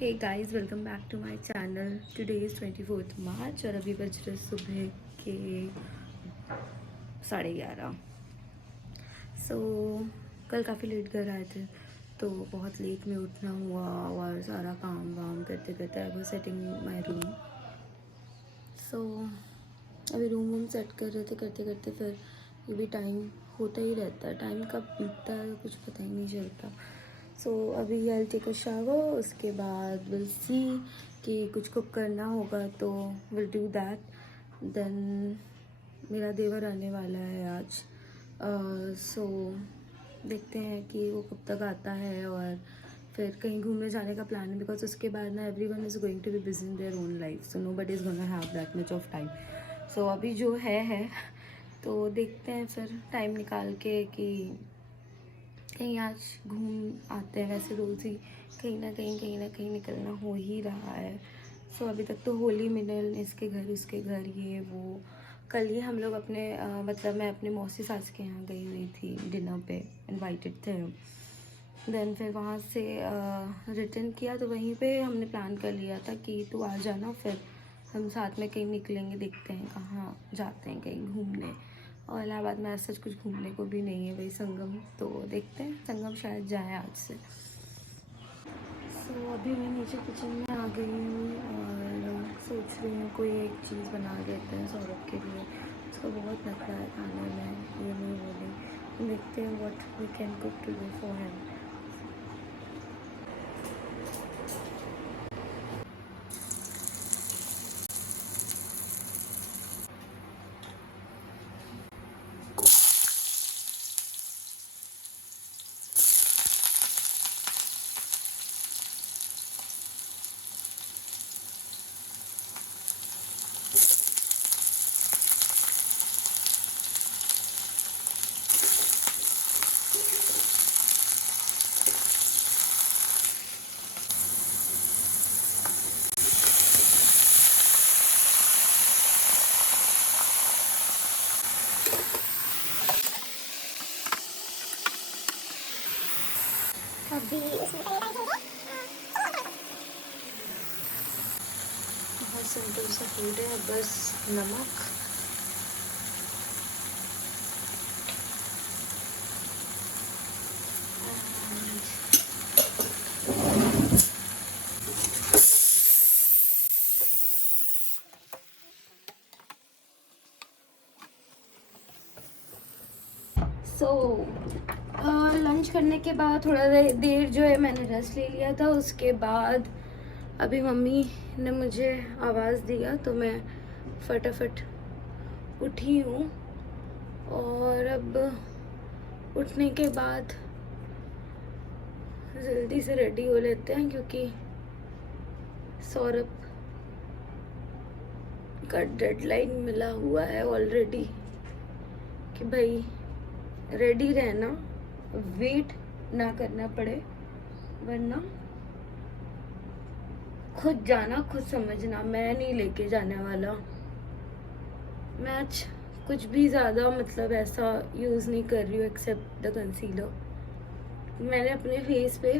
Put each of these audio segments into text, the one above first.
Hey guys, welcome back to my channel. Today is 24 March और अभी बज रहे सुबह के 11:30। सो कल काफ़ी लेट घर आए थे तो बहुत लेट में उठना हुआ और सारा काम वाम करते करते I was setting my room. So अभी रूम वूम सेट कर रहे थे, करते करते फिर ये भी टाइम होता ही रहता है। टाइम कब बीतता है कुछ पता ही नहीं चलता। सो अभी आई टेक अ शावर, उसके बाद विल सी कि कुछ कुक करना होगा तो विल डू दैट। देन मेरा देवर आने वाला है आज। सो देखते हैं कि वो कब तक आता है और फिर कहीं घूमने जाने का प्लान है, बिकॉज उसके बाद ना everyone is going to be busy in their own life, so nobody is gonna have that much of time. So अभी जो है तो देखते हैं फिर टाइम निकाल के कि कहीं आज घूम आते हैं। वैसे रोज़ ही कहीं ना कहीं निकलना हो ही रहा है। सो अभी तक तो होली मिलन, इसके घर उसके घर, ये वो। कल ही हम लोग अपने मतलब मैं अपने मौसी सास के यहाँ गई हुई थी डिनर पे, इनवाइटेड थे। देन फिर वहाँ से रिटर्न किया तो वहीं पे हमने प्लान कर लिया था कि तू आ जाना, फिर हम साथ में कहीं निकलेंगे, देखते हैं कहाँ जाते हैं कहीं घूमने। और इलाहाबाद में ऐसा कुछ घूमने को भी नहीं है, वही संगम, तो देखते हैं संगम शायद जाए आज से। सो अभी मैं नीचे किचन में आ गई हूँ और सोच रही हूँ कोई एक चीज़ बना देते हैं सौरभ के लिए। उसका बहुत नखरा है खाने में, ये नहीं वो नहीं। देखते हैं what we can cook to do for him. अभी इसमें बहुत सिंपल सा फूड है, बस नमक, सो लंच करने के बाद थोड़ा देर जो है मैंने रेस्ट ले लिया था। उसके बाद अभी मम्मी ने मुझे आवाज़ दिया तो मैं फटाफट उठी हूँ। और अब उठने के बाद जल्दी से रेडी हो लेते हैं क्योंकि सौरभ का डेडलाइन मिला हुआ है ऑलरेडी कि भाई रेडी रहना, वेट ना करना पड़े, वरना खुद जाना खुद समझना, मैं नहीं लेके जाने वाला। मैं आज कुछ भी ज़्यादा मतलब ऐसा यूज़ नहीं कर रही हूँ एक्सेप्ट द कंसीलर। मैंने अपने फेस पे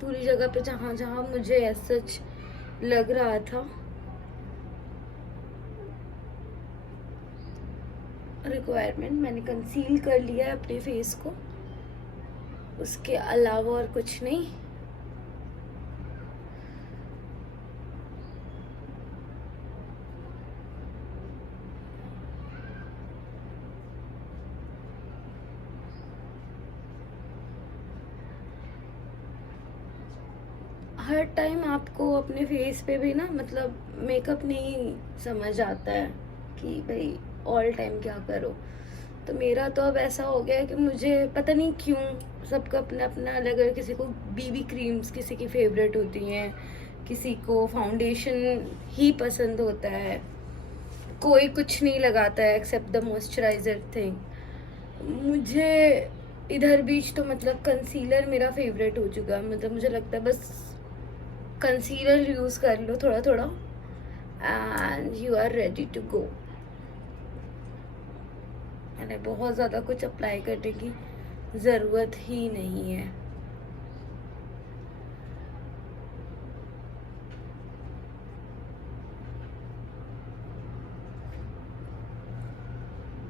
पूरी जगह पे जहाँ जहाँ मुझे ऐसा लग रहा था रिक्वायरमेंट, मैंने कंसील कर लिया है अपने फेस को, उसके अलावा और कुछ नहीं। हर टाइम आपको अपने फेस पे भी ना मतलब मेकअप नहीं समझ आता है कि भाई ऑल टाइम क्या करो। तो मेरा तो अब ऐसा हो गया है कि मुझे पता नहीं क्यों सबका अपना अपना अलग है। किसी को बीबी क्रीम्स किसी की फेवरेट होती हैं, किसी को फाउंडेशन ही पसंद होता है, कोई कुछ नहीं लगाता है एक्सेप्ट द मॉइस्चराइजर थिंग। मुझे इधर बीच तो मतलब कंसीलर मेरा फेवरेट हो चुका है। मतलब मुझे लगता है बस कंसीलर यूज़ कर लो थोड़ा थोड़ा and you are ready to go. मैंने बहुत ज़्यादा कुछ अप्लाई करने की ज़रूरत ही नहीं है।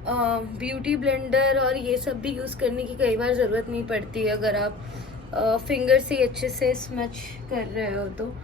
ब्यूटी ब्लेंडर और ये सब भी यूज़ करने की कई बार ज़रूरत नहीं पड़ती है अगर आप फिंगर से अच्छे से स्मच कर रहे हो तो।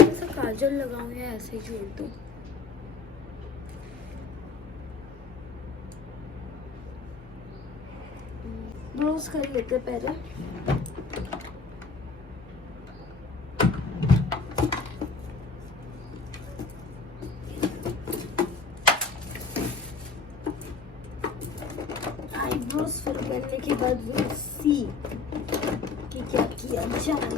ऐसा काजल लगाऊं या ऐसे ही छोड़ दूं? ब्रोज कर लेते पहले। आईब्रोज फिल करने के बाद विल सी कि क्या किया जाए।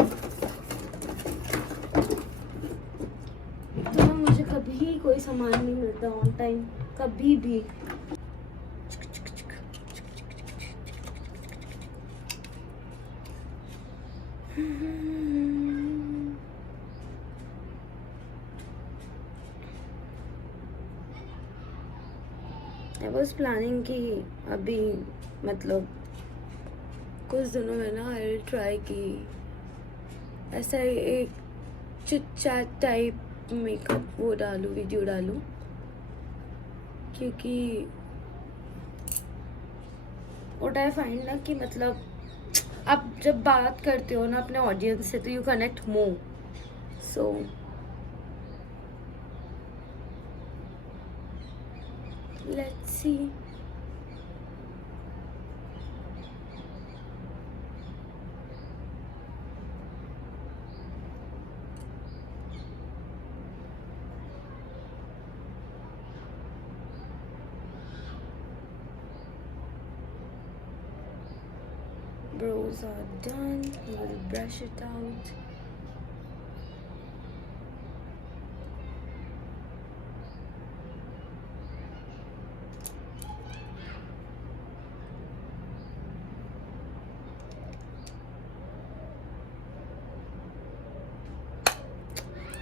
तो ना मुझे कभी कोई सामान नहीं मिलता ऑन टाइम, कभी भी। I was planning कि अभी मतलब कुछ दिनों में ना आई ट्राई कि ऐसा एक चिट चैट टाइप मेकअप वो डालूँ, वीडियो डालूँ, क्योंकि व्हाट आई फाइंड ना कि मतलब आप जब बात करते हो ना अपने ऑडियंस से तो you connect more. So let's see. Brows are done. We'll brush it out.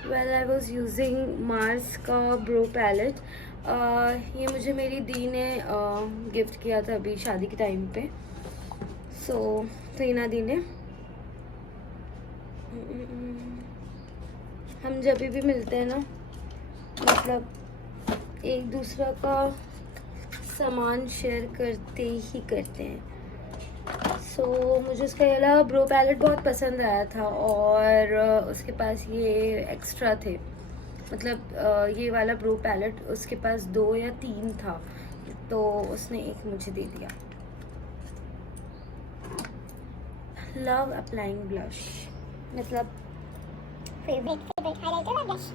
Well, I was using Mars का ब्रो पैलेट। ये मुझे मेरी दी ने गिफ्ट किया था अभी शादी के टाइम पे। सो रीना दी ने। हम जब भी मिलते हैं ना मतलब एक दूसरा का सामान शेयर करते ही करते हैं। सो मुझे उसका ये वाला ब्रो पैलेट बहुत पसंद आया था और उसके पास ये एक्स्ट्रा थे, मतलब ये वाला ब्रो पैलेट उसके पास 2 या 3 था तो उसने एक मुझे दे दिया। लव अप्लाइंग ब्लश, मतलब फेवरेट हाइलाइटर ब्लश।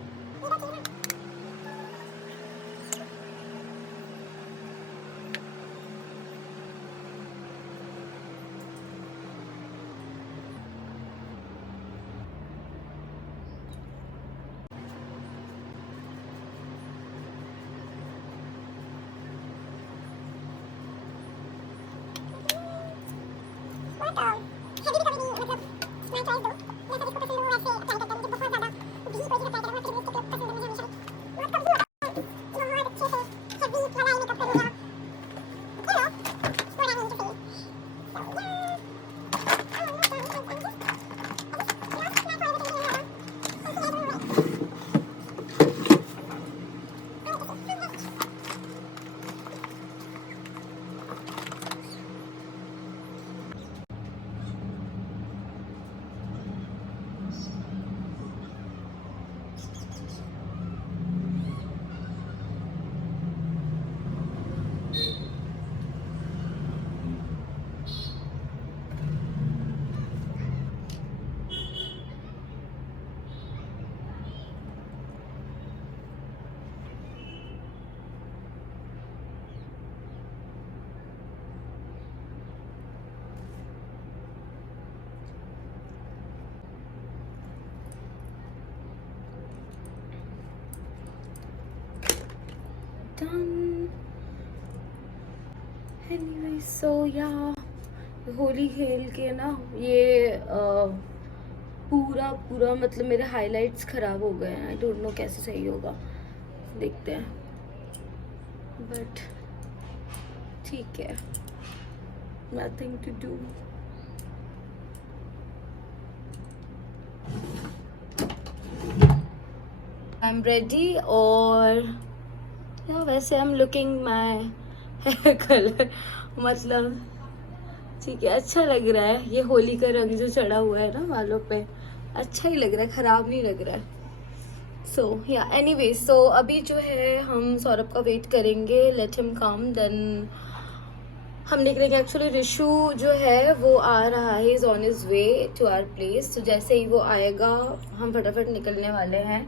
सो या होली खेल के ना ये पूरा पूरा मतलब मेरे हाइलाइट्स ख़राब हो गए हैं। आई डोंट नो कैसे सही होगा, देखते हैं, बट ठीक है, nothing to do. I am ready और या वैसे I am looking my hair colour, मतलब ठीक है, अच्छा लग रहा है। ये होली का रंग जो चढ़ा हुआ है ना बालों पे, अच्छा ही लग रहा है, ख़राब नहीं लग रहा है। सो या एनीवे, सो अभी जो है हम सौरभ का वेट करेंगे, लेट हिम कम, देन हम निकलेंगे। एक्चुअली ऋषु जो है वो आ रहा है, is on his way to our place. तो जैसे ही वो आएगा हम फटाफट निकलने वाले हैं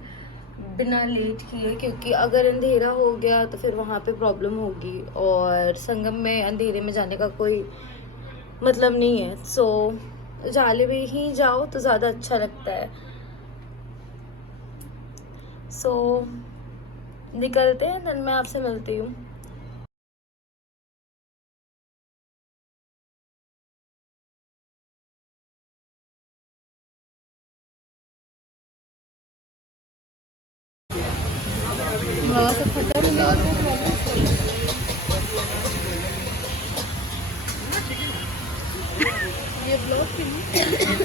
बिना लेट किए, क्योंकि अगर अंधेरा हो गया तो फिर वहाँ पे प्रॉब्लम होगी और संगम में अंधेरे में जाने का कोई मतलब नहीं है। सो जाले में ही जाओ तो ज़्यादा अच्छा लगता है। सो निकलते हैं, देन मैं आपसे मिलती हूँ।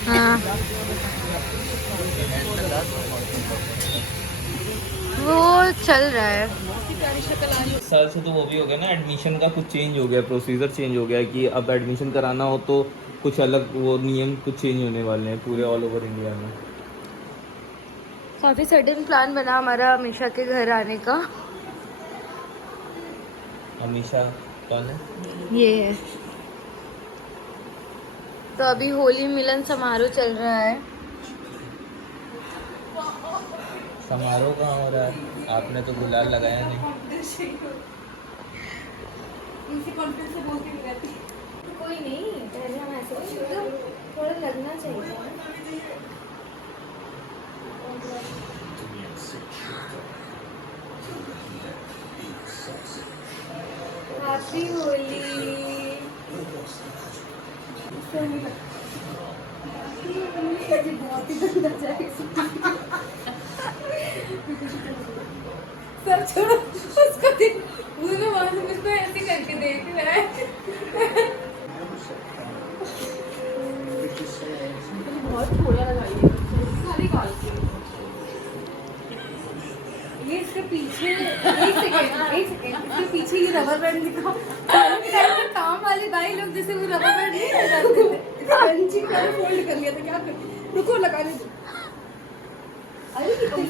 हाँ, वो चल रहा है। साल से तो वो भी हो गया ना, एडमिशन का कुछ चेंज हो गया, प्रोसीजर चेंज हो गया कि अब एडमिशन कराना हो तो कुछ अलग वो नियम कुछ चेंज होने वाले हैं पूरे ऑल ओवर इंडिया में। काफ़ी सडन प्लान बना हमारा अमीषा के घर आने का। अमीषा कौन है? ये है, तो अभी होली मिलन समारोह चल रहा है। समारोह कहाँ हो रहा है? आपने तो गुलाल लगाया नहीं। कोई नहीं, पहले हम ऐसे तो थोड़ा लगना चाहिए। हैप्पी होली। बहुत ही गंदा जाएगा। सब छोड़ो उसको, देख वो ना वहां से मुझको ऐसे करके देख रहा है। बहुत थोड़ा लगाइए, खाली गाल के। ये इसके पीछे एक सेकंड इसके पीछे ये रबर बैंड दिखाओ। काम वाले भाई लोग जैसे वो रबर बैंड नहीं लगाते थे, स्पंजी का फोल्ड कर लिया था, क्या कर, रुको लगाने दो। अरे कितना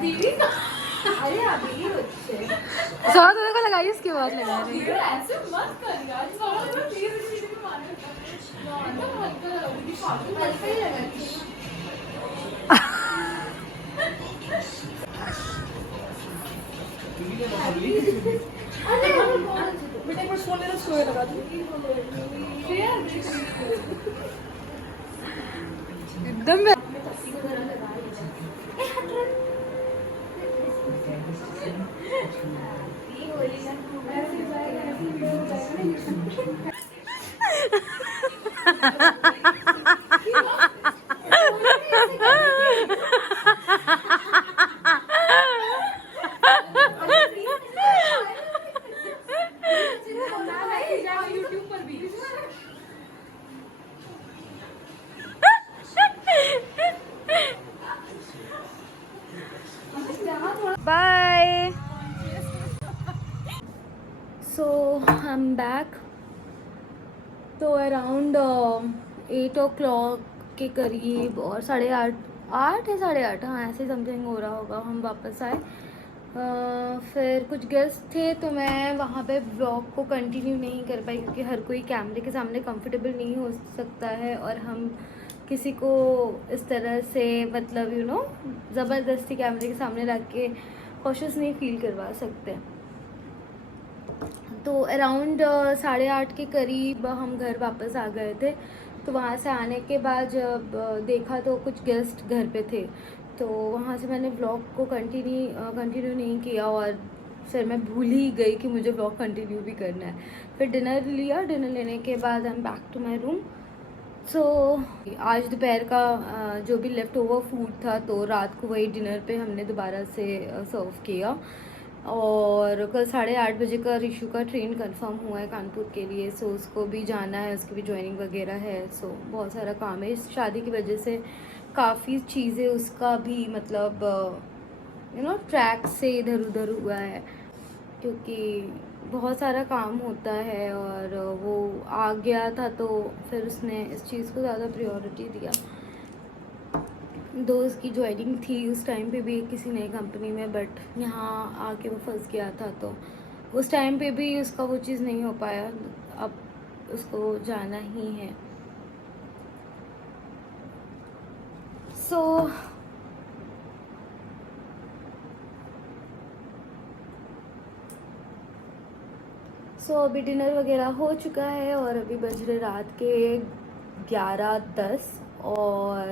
दीदी, अरे अभी बच्चे सौ तो को लगाई, उसके बाद लगा रही है। ऐसे मत कर यार, सौ तो प्लीज इसी में मारने का ना हल्का लगा दीदी, फालतू हल्का ही लगाती है। बेटा एक बार फोन लेना, सोए लगा दो एकदम। Bye. So I'm back. तो अराउंड 8 o'clock के करीब और 8:30, 8 या 8:30, हाँ ऐसे समथिंग हो रहा होगा, हम वापस आए। फिर कुछ गेस्ट थे तो मैं वहाँ पे ब्लॉग को कंटिन्यू नहीं कर पाई, क्योंकि हर कोई कैमरे के सामने कंफर्टेबल नहीं हो सकता है और हम किसी को इस तरह से मतलब ज़बरदस्ती कैमरे के सामने रख के कॉशियस नहीं फील करवा सकते। तो अराउंड 8:30 के करीब हम घर वापस आ गए थे। तो वहाँ से आने के बाद जब देखा तो कुछ गेस्ट घर पे थे, तो वहाँ से मैंने व्लॉग को कंटिन्यू नहीं किया और फिर मैं भूल ही गई कि मुझे व्लॉग कंटिन्यू भी करना है। फिर डिनर लिया, डिनर लेने के बाद I am back to my room. So आज दोपहर का जो भी लेफ़्ट ओवर फूड था तो रात को वही डिनर पे हमने दोबारा से सर्व किया। और कल 8:30 बजे का ऋषु का ट्रेन कंफर्म हुआ है कानपुर के लिए। सो उसको भी जाना है, उसकी भी ज्वाइनिंग वगैरह है। सो बहुत सारा काम है इस शादी की वजह से, काफ़ी चीज़ें उसका भी मतलब ट्रैक से इधर उधर हुआ है, क्योंकि बहुत सारा काम होता है और वो आ गया था तो फिर उसने इस चीज़ को ज़्यादा प्रायोरिटी दिया। दोस्त की ज्वाइनिंग थी उस टाइम पे भी किसी नई कंपनी में, बट यहाँ आके वो फंस गया था तो उस टाइम पे भी उसका वो चीज़ नहीं हो पाया। अब उसको जाना ही है। सो अभी डिनर वगैरह हो चुका है और अभी बज रहे रात के 11:10। और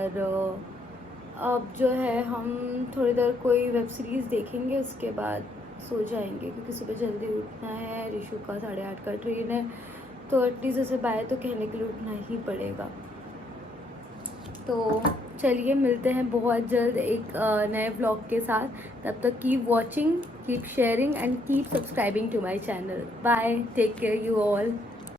अब जो है हम थोड़ी देर कोई वेब सीरीज़ देखेंगे, उसके बाद सो जाएंगे क्योंकि सुबह जल्दी उठना है। ऋषु का 8:30 का ट्रेन है तो एटलीस्ट उसे बाय तो कहने के लिए उठना ही पड़ेगा। तो चलिए मिलते हैं बहुत जल्द एक नए व्लॉग के साथ। तब तक keep watching, keep sharing and keep subscribing to my channel. Bye, take care you all.